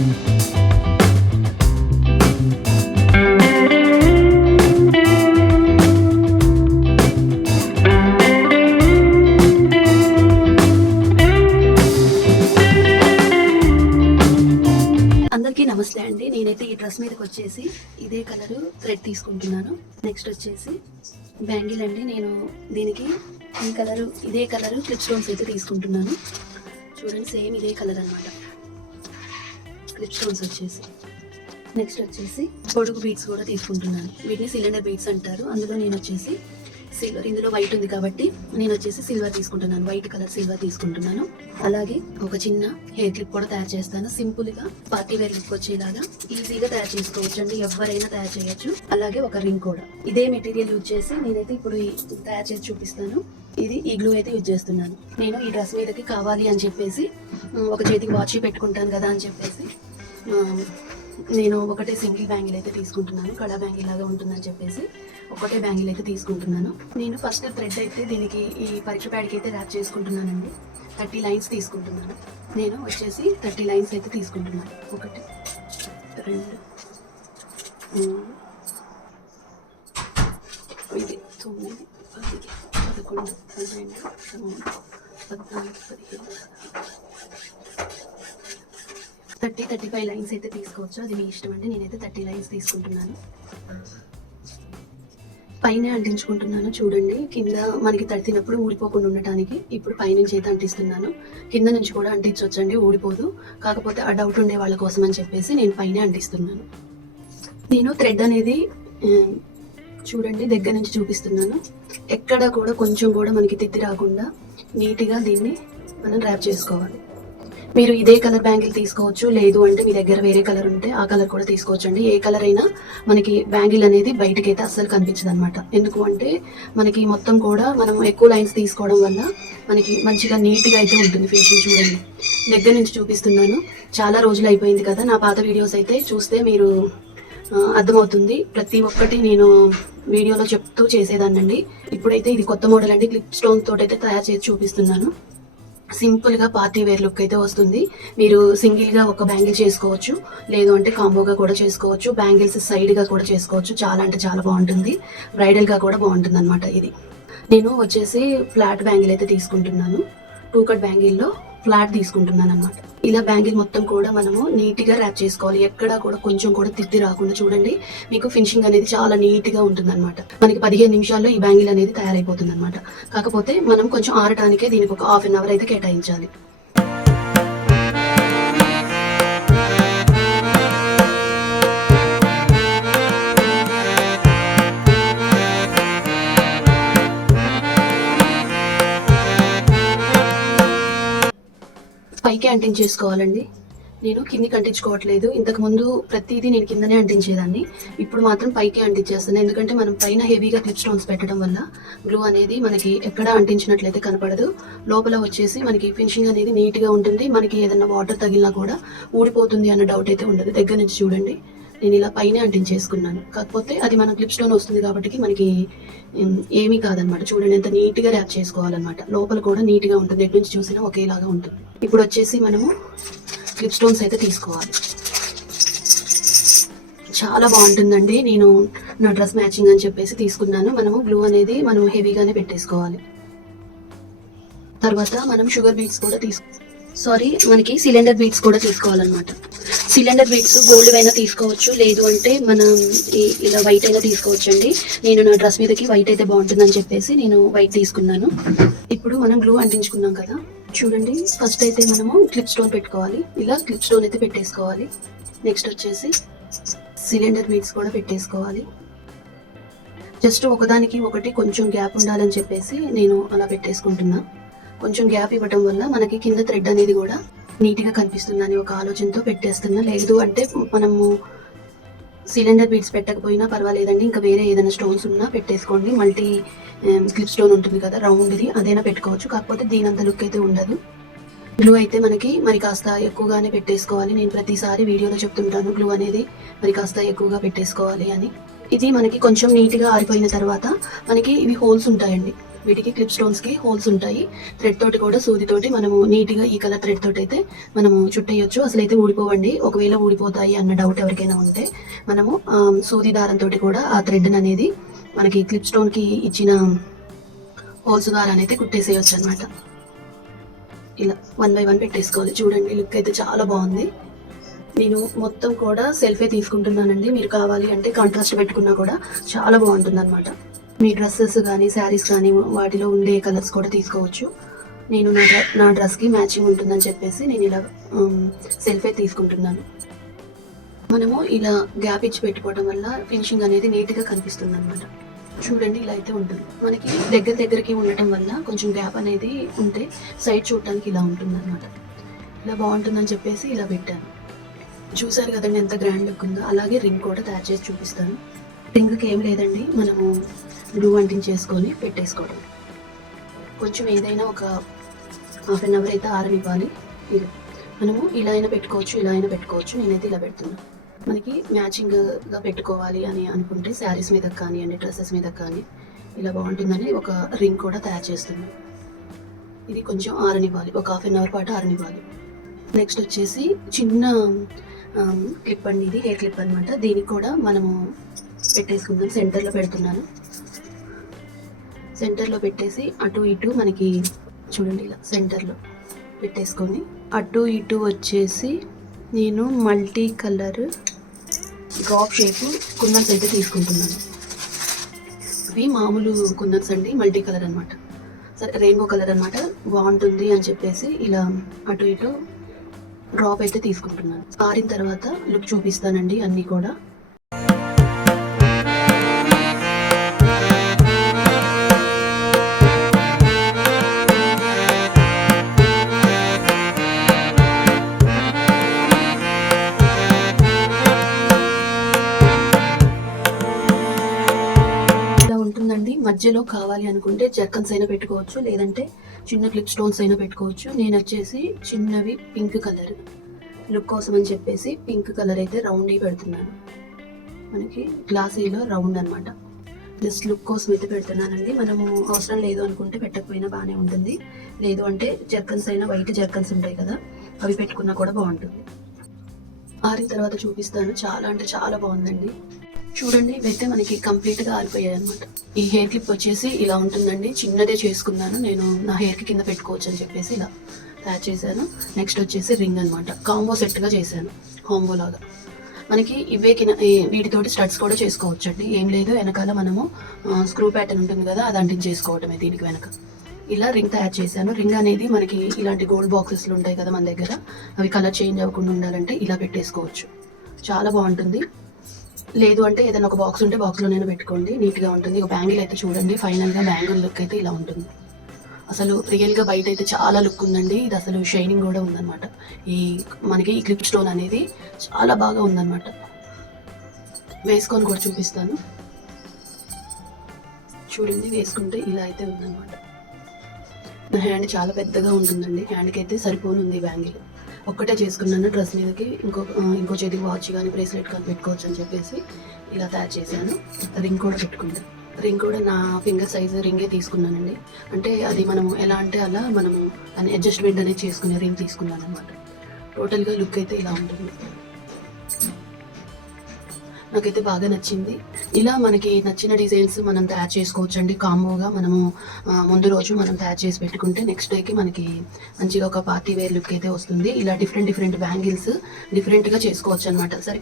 అందరికీ నమస్తే అండి. నేనైతే ఈ డ్రెస్ మీదకి వచ్చేసి ఇదే కలర్ థ్రెడ్ తీసుకుంటున్నాను. నెక్స్ట్ వచ్చేసి బ్యాంగిల్ అండి. నేను దీనికి ఇదే కలర్ క్లిప్ స్టోన్స్ అయితే తీసుకుంటున్నాను. చూడండి, సేమ్ ఇదే కలర్ అనమాట క్లిప్ స్టోన్స్ వచ్చేసి. నెక్స్ట్ వచ్చేసి పొడుగు బీడ్స్ కూడా తీసుకుంటున్నాను. వీటిని సిలిండర్ బీడ్స్ అంటారు. అందులో నేను వచ్చేసి సిల్వర్, ఇందులో వైట్ ఉంది కాబట్టి నేను వచ్చేసి సిల్వర్ తీసుకుంటున్నాను. వైట్ కలర్ సిల్వర్ తీసుకుంటున్నాను. అలాగే ఒక చిన్న హెయిర్ క్లిప్ కూడా తయారు చేస్తాను. సింపుల్ గా పార్టీ వేర్ లుక్ వచ్చేలాగా ఈజీగా తయారు చేసుకోవచ్చు అండి. ఎవరైనా తయారు చేయొచ్చు. అలాగే ఒక రింగ్ కూడా ఇదే మెటీరియల్ యూజ్ చేసి నేనైతే ఇప్పుడు తయారు చేసి చూపిస్తాను. ఇది ఈ గ్లూ అయితే యూజ్ చేస్తున్నాను. నేను ఈ డ్రెస్ మీదకి కావాలి అని చెప్పేసి ఒక చేతికి వాచ్ పెట్టుకుంటాను కదా అని చెప్పేసి నేను ఒకటే సింగిల్ బ్యాంగిల్ అయితే తీసుకుంటున్నాను. కళా బ్యాంగిల్ లాగా ఉంటుందని చెప్పేసి ఒకటే బ్యాంగిల్ అయితే తీసుకుంటున్నాను. నేను ఫస్ట్ థ్రెడ్ అయితే దీనికి ఈ పరీక్ష ప్యాడ్కి అయితే ర్యాప్ చేసుకుంటున్నానండి. 30 లైన్స్ తీసుకుంటున్నాను. నేను వచ్చేసి 30 లైన్స్ అయితే తీసుకుంటున్నాను. 1 2 3 5 9 10 11 12 13 14 35 లైన్స్ అయితే తీసుకోవచ్చు. అది మీ ఇష్టం అండి. నేనైతే 30 లైన్స్ తీసుకుంటున్నాను. పైన అంటించుకుంటున్నాను. చూడండి, కింద మనకి తడితినప్పుడు ఊడిపోకుండా ఉండటానికి ఇప్పుడు పైనుంచి అయితే అంటిస్తున్నాను. కింద నుంచి కూడా అంటించవచ్చండి, ఊడిపోదు. కాకపోతే ఆ డౌట్ ఉండే వాళ్ళ కోసం అని చెప్పేసి నేను పైన అంటిస్తున్నాను. నేను థ్రెడ్ అనేది చూడండి దగ్గర నుంచి చూపిస్తున్నాను. ఎక్కడ కూడా కొంచెం కూడా మనకి తిత్తి రాకుండా నీట్గా దీన్ని మనం ర్యాప్ చేసుకోవాలి. మీరు ఇదే కలర్ బ్యాంగిల్ తీసుకోవచ్చు. లేదు అంటే మీ దగ్గర వేరే కలర్ ఉంటే ఆ కలర్ కూడా తీసుకోవచ్చు అండి. ఏ కలర్ అయినా మనకి బ్యాంగిల్ అనేది బయటకైతే అస్సలు కనిపించదు అనమాట. ఎందుకు అంటే మనకి మొత్తం కూడా మనం ఎక్కువ లైన్స్ తీసుకోవడం వల్ల మనకి మంచిగా నీట్గా అయితే ఉంటుంది ఫినిషింగ్. చూడండి, దగ్గర నుంచి చూపిస్తున్నాను. చాలా రోజులు అయిపోయింది కదా, నా పాత వీడియోస్ అయితే చూస్తే మీరు అర్థమవుతుంది. ప్రతి ఒక్కటి నేను వీడియోలో చెప్తూ చేసేదాన్నండి. ఇప్పుడైతే ఇది కొత్త మోడల్ అండి. క్లిప్ స్టోన్ తోటి అయితే తయారు చేసి చూపిస్తున్నాను. సింపుల్ గా పార్టీ వేర్ లుక్ అయితే వస్తుంది. మీరు సింగిల్ గా ఒక బ్యాంగిల్ చేసుకోవచ్చు, లేదు అంటే కాంబోగా కూడా చేసుకోవచ్చు. బ్యాంగిల్స్ సైడ్ గా కూడా చేసుకోవచ్చు. చాలా అంటే చాలా బాగుంటుంది. బ్రైడల్ గా కూడా బాగుంటుంది అనమాట. ఇది నేను వచ్చేసి ఫ్లాట్ బ్యాంగిల్ అయితే తీసుకుంటున్నాను. 2 కట్ బ్యాంగిల్లో ఫ్లాట్ తీసుకుంటున్నాను అనమాట. ఇలా బ్యాంగిల్ మొత్తం కూడా మనము నీట్ గా ర్యాప్ చేసుకోవాలి. ఎక్కడా కూడా కొంచెం కూడా తిత్తి రాకుండా. చూడండి, మీకు ఫినిషింగ్ అనేది చాలా నీట్ గా ఉంటుంది అనమాట. మనకి 15 నిమిషాల్లో ఈ బ్యాంగిల్ అనేది తయారైపోతుంది అనమాట. కాకపోతే మనం కొంచెం ఆరటానికే దీనికి ఒక ½ అవర్ అయితే కేటాయించాలి. పైకి అంటించేసుకోవాలండి. నేను కిందికి అంటించుకోవట్లేదు. ఇంతకు ముందు ప్రతిదీ నేను కిందనే అంటించేదాన్ని. ఇప్పుడు మాత్రం పైకి అంటించేస్తాను. ఎందుకంటే మనం పైన హెవీగా క్లిప్ స్టోన్స్ పెట్టడం వల్ల గ్లూ అనేది మనకి ఎక్కడ అంటించినట్లయితే కనపడదు. లోపల వచ్చేసి మనకి ఫినిషింగ్ అనేది నీట్గా ఉంటుంది. మనకి ఏదైనా వాటర్ తగిలినా కూడా ఊడిపోతుంది అన్న డౌట్ అయితే ఉండదు. దగ్గర నుంచి చూడండి, నేను ఇలా పైన అంటించేసుకున్నాను. కాకపోతే అది మన క్లిప్ స్టోన్ వస్తుంది కాబట్టి మనకి ఏమీ కాదనమాట. చూడండి, ఎంత నీట్గా ర్యాప్ చేసుకోవాలన్నమాట. లోపల కూడా నీట్గా ఉంటుంది. ఎటు నుంచి చూసినా ఒకేలాగా ఉంటుంది. ఇప్పుడు వచ్చేసి మనము క్లిప్ స్టోన్స్ అయితే తీసుకోవాలి. చాలా బాగుంటుందండి. నేను నా డ్రెస్ మ్యాచింగ్ అని చెప్పేసి తీసుకున్నాను. మనము గ్లూ అనేది మనం హెవీగానే పెట్టేసుకోవాలి. తర్వాత మనం షుగర్ బీట్స్ కూడా మనకి సిలిండర్ బీట్స్ కూడా తీసుకోవాలన్నమాట. సిలిండర్ బీట్స్ గోల్డ్ అయినా తీసుకోవచ్చు, లేదు అంటే మనం ఇలా వైట్ అయినా తీసుకోవచ్చు అండి. నేను నా డ్రెస్ మీదకి వైట్ అయితే బాగుంటుందని చెప్పేసి నేను వైట్ తీసుకున్నాను. ఇప్పుడు మనం గ్లూ అంటించుకున్నాం కదా, చూడండి, ఫస్ట్ అయితే మనము క్లిప్ స్టోన్ పెట్టుకోవాలి. ఇలా క్లిప్ స్టోన్ అయితే పెట్టేసుకోవాలి. నెక్స్ట్ వచ్చేసి సిలిండర్ బీట్స్ కూడా పెట్టేసుకోవాలి. జస్ట్ ఒకదానికి ఒకటి కొంచెం గ్యాప్ ఉండాలని చెప్పేసి నేను అలా పెట్టేసుకుంటున్నా. కొంచెం గ్యాప్ ఇవ్వడం వల్ల మనకి కింద థ్రెడ్ అనేది కూడా నీట్గా కనిపిస్తుందని ఒక ఆలోచనతో పెట్టేస్తున్నా. లేదు అంటే మనము సిలిండర్ బీడ్స్ పెట్టకపోయినా పర్వాలేదండి. ఇంకా వేరే ఏదైనా స్టోన్స్ ఉన్నా పెట్టేసుకోండి. మల్టీ క్లిప్ స్టోన్ ఉంటుంది కదా, రౌండ్ది, అదైనా పెట్టుకోవచ్చు. కాకపోతే దీని అంత లుక్ అయితే ఉండదు. గ్లూ అయితే మరి కాస్త ఎక్కువగానే పెట్టేసుకోవాలి. నేను ప్రతిసారి వీడియోలో చెప్తుంటాను గ్లూ అనేది మరి కాస్త ఎక్కువగా పెట్టేసుకోవాలి అని. ఇది మనకి కొంచెం నీట్గా ఆరిపోయిన తర్వాత మనకి ఇవి హోల్స్ ఉంటాయండి. వీటికి క్లిప్ స్టోన్స్కి హోల్స్ ఉంటాయి. థ్రెడ్ తోటి కూడా సూదితోటి మనము నీట్గా ఈ కలర్ థ్రెడ్ తోటి అయితే మనము చుట్టేయొచ్చు. అసలు అయితే ఊడిపోవండి. ఒకవేళ ఊడిపోతాయి అన్న డౌట్ ఎవరికైనా ఉంటే మనము సూది దారంతో కూడా ఆ థ్రెడ్ అనేది మనకి క్లిప్ స్టోన్కి ఇచ్చిన హోల్స్ ద్వారా అయితే కుట్టేసేయచ్చు అనమాట. ఇలా 1 by 1 పెట్టేసుకోవాలి. చూడండి లుక్ అయితే చాలా బాగుంది. నేను మొత్తం కూడా సెల్ఫే తీసుకుంటున్నానండి. మీరు కావాలి అంటే కాంట్రాస్ట్ పెట్టుకున్నా కూడా చాలా బాగుంటుంది అనమాట. మీ డ్రెస్సెస్ కానీ శారీస్ కానీ వాటిలో ఉండే కలర్స్ కూడా తీసుకోవచ్చు. నేను నా డ్రెస్కి మ్యాచింగ్ ఉంటుందని చెప్పేసి నేను ఇలా సెల్ఫే తీసుకుంటున్నాను. మనము ఇలా గ్యాప్ ఇచ్చి పెట్టుకోవడం వల్ల ఫినిషింగ్ అనేది నీట్గా కనిపిస్తుంది అనమాట. చూడండి ఇలా అయితే ఉంటుంది. మనకి దగ్గరికి ఉండటం వల్ల కొంచెం గ్యాప్ అనేది ఉంటే సైడ్ చూడటానికి ఇలా ఉంటుంది అనమాట. ఇలా బాగుంటుందని చెప్పేసి ఇలా పెట్టాను. చూసారు కదండి ఎంత గ్రాండ్ లుక్ ఉందో. అలాగే రింగ్ కూడా తయారు చేసి చూపిస్తాను. రింగ్కి ఏం లేదండి, మనము గ్లూ అంటించేసుకొని పెట్టేసుకోవడం. కొంచెం ఏదైనా ఒక హాఫ్ అన్ అవర్ అయితే ఆరనివ్వాలి. ఇలా మనము ఇలా అయినా పెట్టుకోవచ్చు, ఇలా అయినా పెట్టుకోవచ్చు. నేనైతే ఇలా పెడుతున్నాను. మనకి మ్యాచింగ్గా పెట్టుకోవాలి అని అనుకుంటే శారీస్ మీద కానివ్వండి, డ్రెస్సెస్ మీద కానీ ఇలా బాగుంటుందని ఒక రింగ్ కూడా తయారు చేస్తున్నాను. ఇది కొంచెం ఆరనివ్వాలి, ఒక హాఫ్ అన్ అవర్ పాటు ఆరనివ్వాలి. నెక్స్ట్ వచ్చేసి చిన్న క్లిప్ అండి, ఇది హెయిర్ క్లిప్ అనమాట. దీనికి కూడా మనము పెట్టేసుకుందాం. సెంటర్లో పెడుతున్నాను. సెంటర్లో పెట్టేసి అటు ఇటు మనకి చూడండి ఇలా సెంటర్లో పెట్టేసుకొని అటు ఇటు వచ్చేసి నేను మల్టీ కలర్ డ్రాప్ షేప్ కుందన్స్ అయితే తీసుకుంటున్నాను. ఇవి మామూలు కుందన్స్ అండి, మల్టీ కలర్ అనమాట. సరే రెయిన్బో కలర్ అనమాట, బాగుంటుంది అని చెప్పేసి ఇలా అటు ఇటు డ్రాప్ అయితే తీసుకుంటున్నాను. ఆరిన తర్వాత లుక్ చూపిస్తానండి అన్నీ కూడా. మధ్యలో కావాలి అనుకుంటే జర్కన్స్ అయినా పెట్టుకోవచ్చు, లేదంటే చిన్న క్లిప్ స్టోన్స్ అయినా పెట్టుకోవచ్చు. నేను వచ్చేసి చిన్నవి పింక్ కలర్ లుక్ కోసం అని చెప్పేసి పింక్ కలర్ అయితే రౌండ్ పెడుతున్నాను. మనకి గ్లాసీలో రౌండ్ అనమాట. జస్ట్ లుక్ కోసం అయితే పెడుతున్నానండి. మనము అవసరం లేదు అనుకుంటే పెట్టకపోయినా బాగానే ఉంటుంది. లేదు అంటే జర్కన్స్ అయినా, వైట్ జర్కన్స్ ఉంటాయి కదా, అవి పెట్టుకున్నా కూడా బాగుంటుంది. ఆరిన తర్వాత చూపిస్తాను. చాలా అంటే చాలా బాగుందండి. చూడండి ఇవైతే మనకి కంప్లీట్గా ఆరిపోయాయి అనమాట. ఈ హెయిర్ క్లిప్ వచ్చేసి ఇలా ఉంటుందండి. చిన్నదే చేసుకున్నాను నేను, నా హెయిర్కి కింద పెట్టుకోవచ్చు అని చెప్పేసి ఇలా తయారు చేశాను. నెక్స్ట్ వచ్చేసి రింగ్ అనమాట. కాంబో సెట్గా చేశాను, కాంబో లాగా. మనకి ఇవే వీటితోటి స్టడ్స్ కూడా చేసుకోవచ్చు అండి. ఏం లేదు, వెనకాల మనము స్క్రూ ప్యాటర్న్ ఉంటుంది కదా, అది అంటించేసుకోవటమే దీనికి వెనక. ఇలా రింగ్ తయారు చేశాను. రింగ్ అనేది మనకి ఇలాంటి గోల్డ్ బాక్సెస్లు ఉంటాయి కదా మన దగ్గర, అవి కలర్ చేంజ్ అవ్వకుండా ఉండాలంటే ఇలా పెట్టేసుకోవచ్చు. చాలా బాగుంటుంది. లేదు అంటే ఏదైనా ఒక బాక్స్ ఉంటే బాక్స్లోనైనా పెట్టుకోండి, నీట్గా ఉంటుంది. ఒక బ్యాంగిల్ అయితే చూడండి, ఫైనల్గా బ్యాంగిల్ లుక్ అయితే ఇలా ఉంటుంది. అసలు రియల్గా బయట అయితే చాలా లుక్ ఉందండి. ఇది అసలు షైనింగ్ కూడా ఉందన్నమాట. మనకి ఈ క్లిప్ స్టోన్ అనేది చాలా బాగా ఉందన్నమాట. వేసుకొని కూడా చూపిస్తాను. చూడండి వేసుకుంటే ఇలా అయితే ఉందన్నమాట. నా హ్యాండ్ చాలా పెద్దగా ఉంటుందండి, హ్యాండ్కి అయితే సరిపోనుంది బ్యాంగిల్. ఒక్కటే చేసుకున్నాను. డ్రెస్ మీదకి ఇంకో చేతికి వాచ్ కానీ బ్రేస్లెట్ కానీ పెట్టుకోవచ్చు అని చెప్పేసి ఇలా తయారు చేశాను. రింగ్ కూడా పెట్టుకుంటాను. రింగ్ కూడా నా ఫింగర్ సైజ్ రింగే తీసుకున్నానండి. అంటే అది మనము ఎలా అంటే అలా మనము దాన్ని అడ్జస్ట్మెంట్ అనేది చేసుకునే రింగ్ తీసుకున్నాను అనమాట. టోటల్గా లుక్ అయితే ఇలా ఉంటుంది. నాకైతే బాగా నచ్చింది. ఇలా మనకి నచ్చిన డిజైన్స్ మనం తయారు చేసుకోవచ్చు అండి. కాంబోగా మనము ముందు రోజు మనం తయారు చేసి పెట్టుకుంటే నెక్స్ట్ డేకి మనకి మంచిగా ఒక పార్టీ వేర్ లుక్ అయితే వస్తుంది. ఇలా డిఫరెంట్ బ్యాంగిల్స్ డిఫరెంట్గా చేసుకోవచ్చు అనమాట. సరే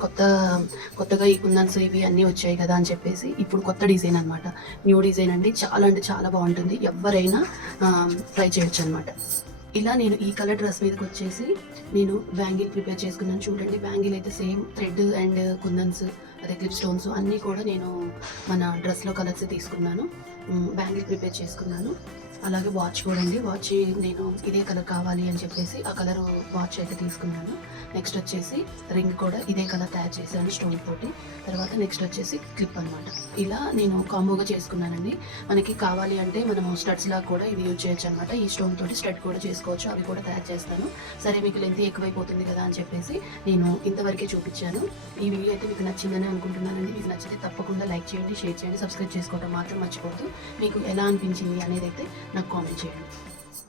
కొత్తగా ఈ కుందన్స్ ఇవి అన్నీ వచ్చాయి కదా అని చెప్పేసి ఇప్పుడు కొత్త డిజైన్ అనమాట. న్యూ డిజైన్ అండి. చాలా అంటే చాలా బాగుంటుంది. ఎవరైనా ట్రై చేయొచ్చు అనమాట. ఇలా నేను ఈ కలర్ డ్రెస్ మీదకి వచ్చేసి నేను బ్యాంగిల్ ప్రిపేర్ చేసుకున్నాను. చూడండి బ్యాంగిల్ అయితే సేమ్ థ్రెడ్ అండ్ కుందన్స్, అదే క్లిప్ స్టోన్స్ అన్నీ కూడా నేను మన డ్రెస్లో కలర్స్ తీసుకున్నాను. బ్యాంగిల్ ప్రిపేర్ చేసుకున్నాను. అలాగే వాచ్ కూడా అండి. వాచ్ నేను ఇదే కలర్ కావాలి అని చెప్పేసి ఆ కలర్ వాచ్ అయితే తీసుకున్నాను. నెక్స్ట్ వచ్చేసి రింగ్ కూడా ఇదే కలర్ తయారు చేశాను స్టోన్ తోటి. తర్వాత నెక్స్ట్ వచ్చేసి క్లిప్ అనమాట. ఇలా నేను కాంబోగా చేసుకున్నానండి. మనకి కావాలి అంటే మనము స్టడ్స్ లాగా కూడా ఇవి యూజ్ చేయొచ్చు అనమాట. ఈ స్టోన్ తోటి స్టడ్ కూడా చేసుకోవచ్చు, అవి కూడా తయారు చేస్తాను. సరే మీకు లెంత్ ఎక్కువైపోతుంది కదా అని చెప్పేసి నేను ఇంతవరకే చూపించాను. ఈ వీడియో అయితే మీకు నచ్చిందని అనుకుంటున్నానండి. మీకు నచ్చితే తప్పకుండా లైక్ చేయండి, షేర్ చేయండి, సబ్స్క్రైబ్ చేసుకోవడం మాత్రం మర్చిపోవద్దు. మీకు ఎలా అనిపించింది అనేది అయితే నాకు కామెంట్ చేయండి.